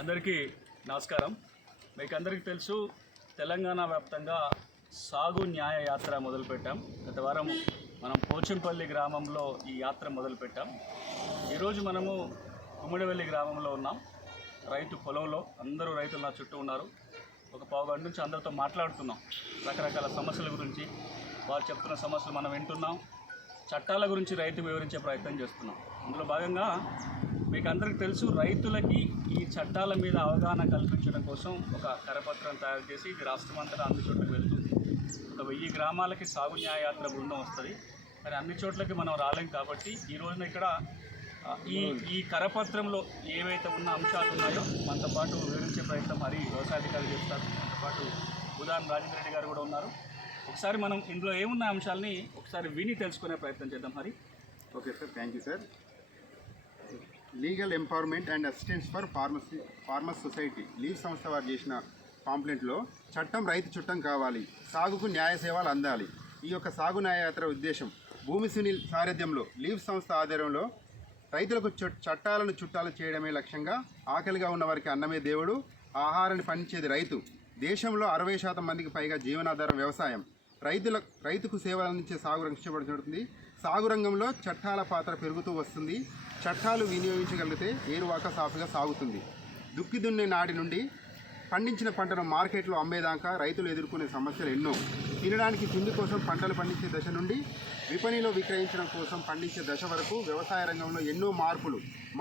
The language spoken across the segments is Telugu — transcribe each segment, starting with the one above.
అందరికీ నమస్కారం. మీకు అందరికీ తెలుసు, తెలంగాణ వ్యాప్తంగా సాగు న్యాయ యాత్ర మొదలుపెట్టాం. గత వారం మనం పోచంపల్లి గ్రామంలో ఈ యాత్ర మొదలుపెట్టాం. ఈరోజు మనము గుమ్మడివెల్లి గ్రామంలో ఉన్నాం. రైతు పొలంలో అందరూ రైతులు నా చుట్టూ ఉన్నారు. ఒక పావుగంట నుంచి అందరితో మాట్లాడుతున్నాం. రకరకాల సమస్యల గురించి వారు చెప్తున్న సమస్యలు మనం వింటున్నాం. చట్టాల గురించి రైతు వివరించే ప్రయత్నం చేస్తున్నాం. అందులో భాగంగా మీకు అందరికీ తెలుసు, రైతులకి ఈ చట్టాల మీద అవగాహన కల్పించడం కోసం ఒక కరపత్రం తయారు చేసి ఇది రాష్ట్రమంతటా అన్ని చోట్లకి వెళ్తుంది. ఒక 1000 గ్రామాలకి సాగు న్యాయ యాత్ర బృందం వస్తుంది. కానీ అన్ని చోట్లకి మనం రాలేం కాబట్టి ఈ రోజున ఇక్కడ ఈ కరపత్రంలో ఏవైతే ఉన్న అంశాలు ఉన్నాయో మనతో పాటు వివరించే ప్రయత్నం మరి వ్యవసాయాధికారులు చేస్తారు. మనతో పాటు ఉదాహరణ రాజేంద్ర రెడ్డి గారు కూడా ఉన్నారు. ఒకసారి మనం ఇందులో ఏమున్న అంశాలని ఒకసారి విని తెలుసుకునే ప్రయత్నం చేద్దాం. మరి okay sir, thank you sir. Legal empowerment and assistance for farmers society LEAF సంస్థ వారు చేసిన పాంప్లెంట్లో చట్టం రైతు చుట్టం కావాలి, సాగుకు న్యాయ సేవలు అందాలి. ఈ యొక్క సాగు న్యాయయాత్ర ఉద్దేశం భూమి సునీల్ సారథ్యంలో లీవ్ సంస్థ ఆధ్వర్యంలో రైతులకు చట్టాలను చుట్టాలు చేయడమే లక్ష్యంగా ఆకలిగా ఉన్న వారికి అన్నమే దేవుడు, ఆహారాన్ని పండించేది రైతు. దేశంలో 60% మందికి పైగా జీవనాధారం వ్యవసాయం. రైతుకు సేవలు అందించే సాగు రక్షించబడుతుంది. సాగు రంగంలో చట్టాల పాత్ర పెరుగుతూ వస్తుంది. చట్టాలు వినియోగించగలిగితే ఏరువాక సాఫీగా సాగుతుంది. దుక్కి దున్నే నాటి నుండి పండించిన పంటను మార్కెట్లో అమ్మేదాకా రైతులు ఎదుర్కొనే సమస్యలు ఎన్నో. తినడానికి తిండి కోసం పంటలు పండించే దశ నుండి విపణిలో విక్రయించడం కోసం పండించే దశ వరకు వ్యవసాయ రంగంలో ఎన్నో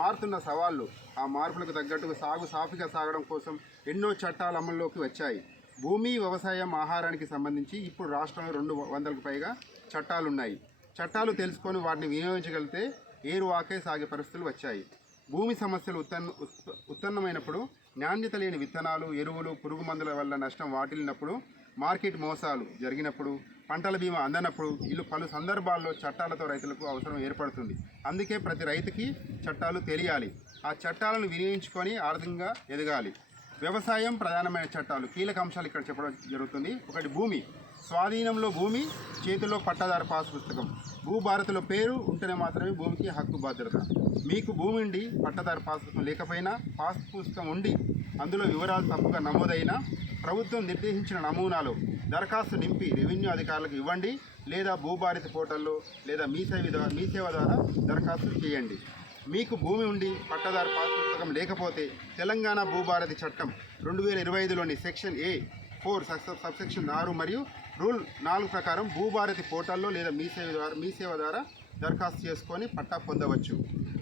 మారుతున్న సవాళ్లు. ఆ మార్పులకు తగ్గట్టుగా సాగు సాఫీగా సాగడం కోసం ఎన్నో చట్టాలు అమల్లోకి వచ్చాయి. భూమి, వ్యవసాయం, ఆహారానికి సంబంధించి ఇప్పుడు రాష్ట్రంలో 200కు పైగా చట్టాలున్నాయి. చట్టాలు తెలుసుకొని వాటిని వినియోగించగలిగితే ఏరువాకే సాగే పరిస్థితులు వచ్చాయి. భూమి సమస్యలు ఉత్పన్నమైనప్పుడు, నాణ్యత లేని విత్తనాలు, ఎరువులు, పురుగు మందుల వల్ల నష్టం వాటిల్లినప్పుడు, మార్కెట్ మోసాలు జరిగినప్పుడు, పంటల బీమా అందనప్పుడు పలు సందర్భాల్లో చట్టాలతో రైతులకు అవసరం ఏర్పడుతుంది. అందుకే ప్రతి రైతుకి చట్టాలు తెలియాలి. ఆ చట్టాలను వినియోగించుకొని ఆర్థికంగా ఎదగాలి. వ్యవసాయం ప్రధానమైన చట్టాలు కీలక అంశాలు ఇక్కడ చెప్పడం జరుగుతుంది. ఒకటి, భూమి స్వాధీనంలో భూమి, చేతిలో పట్టాదారు పాస్ పుస్తకం. భూభారతిలో పేరు ఉంటేనే మాత్రమే భూమికి హక్కు బాధ్యత. మీకు భూమి ఉండి పట్టాదారు పాస్ పుస్తకం లేకపోయినా, పాస్ పుస్తకం ఉండి అందులో వివరాలు తప్పుగా నమోదైనా ప్రభుత్వం నిర్దేశించిన నమూనాలో దరఖాస్తు నింపి రెవెన్యూ అధికారులకు ఇవ్వండి, లేదా భూభారతి పోర్టల్లో లేదా మీ సేవ ద్వారా దరఖాస్తు చేయండి. మీకు భూమి ఉండి పట్టాదారు పాస్ పుస్తకం లేకపోతే తెలంగాణ భూభారతి చట్టం 2025లోని సెక్షన్ A(4) సబ్సెక్షన్ 6 మరియు రూల్ 4 ప్రకారం భూభారతి పోర్టల్లో లేదా మీ సేవ ద్వారా దరఖాస్తు చేసుకొని పట్టా పొందవచ్చు.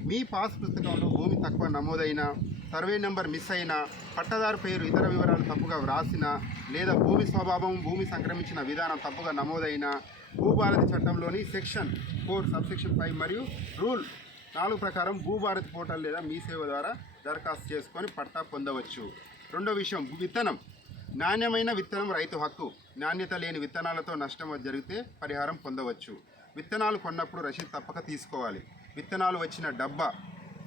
మీ పాస్ పుస్తకంలో భూమి తక్కువ నమోదైనా, సర్వే నెంబర్ మిస్ అయినా, పట్టాదారు పేరు ఇతర వివరాలు తప్పుగా వ్రాసినా, లేదా భూమి స్వభావం, భూమి సంక్రమించిన విధానం తప్పుగా నమోదైనా భూభారతి చట్టంలోని సెక్షన్ 4 సబ్సెక్షన్ 5 మరియు రూల్ 4 ప్రకారం భూభారతి పోర్టల్ లేదా మీ సేవ ద్వారా దరఖాస్తు చేసుకొని పట్టా పొందవచ్చు. రెండో విషయం, విత్తనం. నాణ్యమైన విత్తనం రైతు హక్కు. నాణ్యత లేని విత్తనాలతో నష్టం జరిగితే పరిహారం పొందవచ్చు. విత్తనాలు కొన్నప్పుడు రసీదు తప్పక తీసుకోవాలి. విత్తనాలు వచ్చిన డబ్బా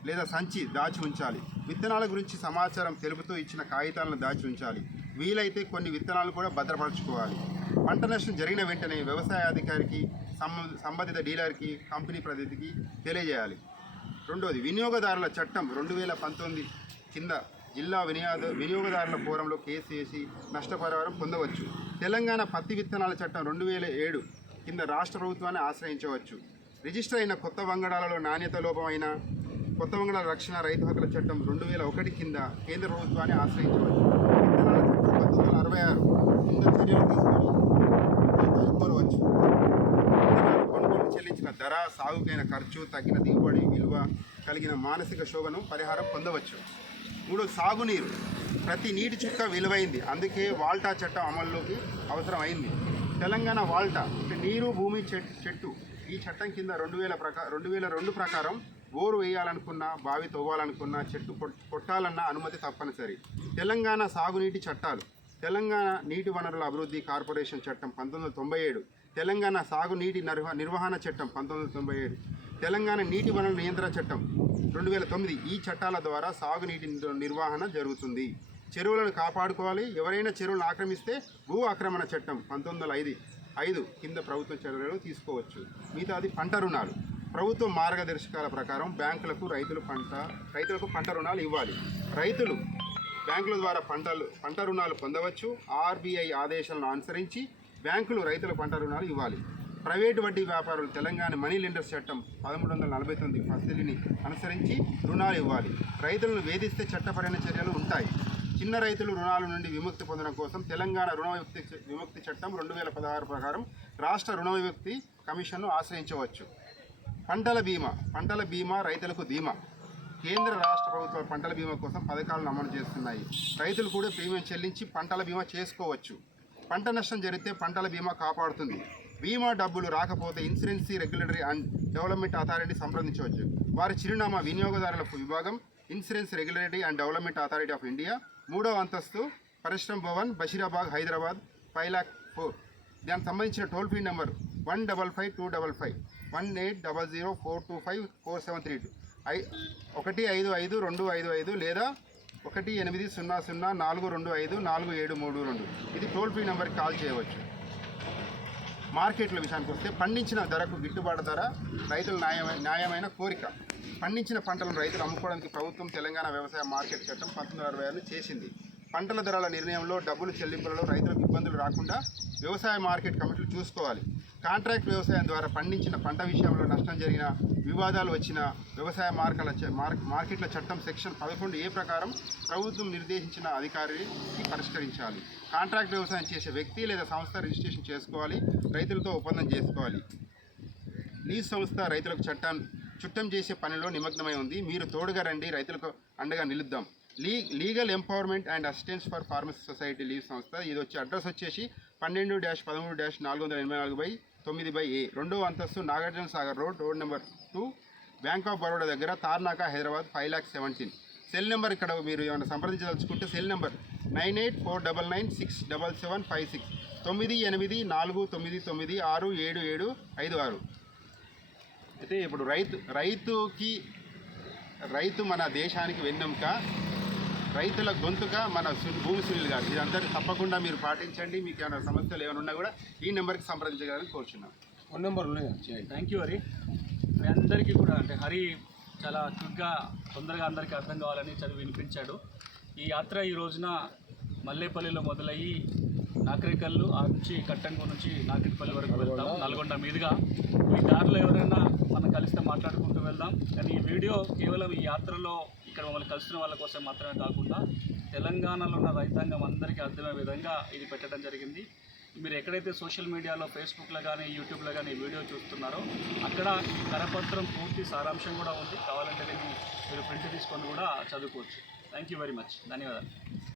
లేదా సంచి దాచి ఉంచాలి. విత్తనాల గురించి సమాచారం తెలుపుతూ ఇచ్చిన కాగితాలను దాచి ఉంచాలి. వీలైతే కొన్ని విత్తనాలు కూడా భద్రపరచుకోవాలి. పంట నష్టం జరిగిన వెంటనే వ్యవసాయాధికారికి, సంబంధిత డీలర్కి, కంపెనీ ప్రతినిధికి తెలియజేయాలి. రెండోది, వినియోగదారుల చట్టం 2019 కింద జిల్లా వినియోగదారుల ఫోరంలో కేసు వేసి నష్టపరిహారం పొందవచ్చు. తెలంగాణ పత్తి విత్తనాల చట్టం 2007 కింద రాష్ట్ర ప్రభుత్వాన్ని ఆశ్రయించవచ్చు. రిజిస్టర్ అయిన కొత్త వంగడాలలో నాణ్యత లోపమైన కొత్త వంగడాల రక్షణ రైతు హక్కుల చట్టం 2001 కింద కేంద్ర ప్రభుత్వాన్ని ఆశ్రయించవచ్చు. విత్తనాల చట్టం 1966 కింద చర్యలు తీసుకొని కోరవచ్చు. కొనుగోలు చెల్లించిన ధర, సాగుకైన ఖర్చు, తగిన దిగుబడి విలువ కలిగిన మానసిక శోభను పరిహారం పొందవచ్చు. మూడో, సాగునీరు. ప్రతి నీటి చుక్క విలువైంది. అందుకే వాల్టా చట్టం అమల్లోకి అవసరం అయింది. తెలంగాణ వాల్టా అంటే నీరు, భూమి, చెట్టు. ఈ చట్టం కింద 2002 ప్రకారం బోరు వేయాలనుకున్నా, బావి తవ్వాలనుకున్నా, చెట్టు కొట్టాలన్న అనుమతి తప్పనిసరి. తెలంగాణ సాగునీటి చట్టాలు. తెలంగాణ నీటి వనరుల అభివృద్ధి కార్పొరేషన్ చట్టం 1997, తెలంగాణ సాగునీటి నిర్వహణ చట్టం 1997, తెలంగాణ నీటి వనరుల నియంత్రణ చట్టం 2009. ఈ చట్టాల ద్వారా సాగునీటి నిర్వహణ జరుగుతుంది. చెరువులను కాపాడుకోవాలి. ఎవరైనా చెరువులను ఆక్రమిస్తే భూ ఆక్రమణ చట్టం 1905 కింద ప్రభుత్వం చర్యలు తీసుకోవచ్చు. మిగతాది పంట రుణాలు. ప్రభుత్వం మార్గదర్శకాల ప్రకారం బ్యాంకులకు రైతులకు పంట రుణాలు ఇవ్వాలి. రైతులు బ్యాంకుల ద్వారా పంట రుణాలు పొందవచ్చు. ఆర్బీఐ ఆదేశాలను అనుసరించి బ్యాంకులు రైతుల పంట రుణాలు ఇవ్వాలి. ప్రైవేటు వడ్డీ వ్యాపారులు తెలంగాణ మనీ లెండర్స్ చట్టం 1349 ఫసిలిని అనుసరించి రుణాలు ఇవ్వాలి. రైతులను వేధిస్తే చట్టపరమైన చర్యలు ఉంటాయి. చిన్న రైతులు రుణాల నుండి విముక్తి పొందడం కోసం తెలంగాణ రుణ విముక్తి చట్టం 2016 ప్రకారం రాష్ట్ర రుణ విముక్తి కమిషన్ను ఆశ్రయించవచ్చు. పంటల బీమా రైతులకు ధీమా. కేంద్ర రాష్ట్ర ప్రభుత్వాలు పంటల బీమా కోసం పథకాలను అమలు చేస్తున్నాయి. రైతులు కూడా ప్రీమియం చెల్లించి పంటల బీమా చేసుకోవచ్చు. పంట నష్టం జరిగితే పంటల బీమా కాపాడుతుంది. బీమా డబ్బులు రాకపోతే insurance regulatory and development authority సంప్రదించవచ్చు. వారి చిరునామా వినియోగదారుల విభాగం, insurance regulatory and development authority of India, 3వ అంతస్తు, పరిశ్రమ భవన్, బషీరాబాద్, హైదరాబాద్, 5,04,000. దానికి సంబంధించిన టోల్ ఫ్రీ నెంబర్ 155-255 1800-425-4732 155-255 లేదా 1800-425-4732. ఇది టోల్ ఫ్రీ నెంబర్కి కాల్ చేయవచ్చు. మార్కెట్ల విషయానికి వస్తే పండించిన ధరకు గిట్టుబాటు ధర రైతుల న్యాయమైన కోరిక. పండించిన పంటలను రైతులు అమ్ముకోవడానికి ప్రభుత్వం తెలంగాణ వ్యవసాయ మార్కెట్ చట్టం 1966 చేసింది. పంటల ధరల నిర్ణయంలో, డబ్బులు చెల్లింపులలో రైతులకు ఇబ్బందులు రాకుండా వ్యవసాయ మార్కెట్ కమిటీలు చూసుకోవాలి. కాంట్రాక్ట్ వ్యవసాయం ద్వారా పండించిన పంట విషయంలో నష్టం జరిగిన, వివాదాలు వచ్చిన వ్యవసాయ మార్కెట్ల చట్టం సెక్షన్ 11A ప్రకారం ప్రభుత్వం నిర్దేశించిన అధికారికి పరిష్కరించాలి. కాంట్రాక్ట్ వ్యవసాయం చేసే వ్యక్తి లేదా సంస్థ రిజిస్ట్రేషన్ చేసుకోవాలి. రైతులతో ఒప్పందం చేసుకోవాలి. లీజ్ సంస్థ రైతులకు చుట్టం చేసే పనిలో నిమగ్నమై ఉంది. మీరు తోడుగా రండి, రైతులకు అండగా నిలుద్దాం. Legal empowerment and assistance for farmers society LEAF సంస్థ. ఇది అడ్రస్ వచ్చేసి 12-13-484/9/A, 2వ అంతస్తు, Nagarjuna Sagar road number 2, bank of Baroda దగ్గర, తార్నాక, హైదరాబాద్ 5,17,000. సెల్ నెంబర్ ఇక్కడ మీరు ఏమైనా సంప్రదించదలుచుకుంటే సెల్ నెంబర్ 9849967756 984999667756. అయితే ఇప్పుడు రైతు మన దేశానికి వెన్నెముక, రైతుల గొంతుగా మన భూమి సునీల్ గారు. ఇది అందరికీ తప్పకుండా మీరు పాటించండి. మీకు ఏమైనా సమస్యలు ఏమైనా ఉన్నా కూడా ఈ నెంబర్కి సంప్రదించగలని కోరుచున్నాం. ఫోన్ నెంబర్ ఉన్నాయి. Thank you Hari. మీ అందరికీ కూడా అంటే హరి చాలా క్విక్గా తొందరగా అందరికీ అర్థం కావాలని చదివి వినిపించాడు. ఈ యాత్ర ఈ రోజున మల్లేపల్లిలో మొదలయ్యి నాకరికల్లు ఆ నుంచి కట్టంగు నుంచి నాకిటిపల్లి వరకు వెళ్తాం, నల్గొండ మీదుగా. ఈ దారిలో ఎవరైనా మనం కలిస్తే మాట్లాడుకుంటూ వెళ్దాం. కానీ ఈ వీడియో కేవలం ఈ యాత్రలో ఇక్కడ మమ్మల్ని కలిసిన వాళ్ళ కోసం మాత్రమే కాకుండా తెలంగాణలో ఉన్న రైతాంగం అందరికీ అర్థమయ్యే విధంగా ఇది పెట్టడం జరిగింది. మీరు ఎక్కడైతే సోషల్ మీడియాలో, ఫేస్బుక్లో కానీ, యూట్యూబ్లో కానీ ఈ వీడియో చూస్తున్నారో అక్కడ కరపత్రం పూర్తి సారాంశం కూడా ఉంది. కావాలంటే దీన్ని మీరు ప్రింట్ తీసుకొని కూడా చదువుకోవచ్చు. Thank you very much. ధన్యవాదాలు.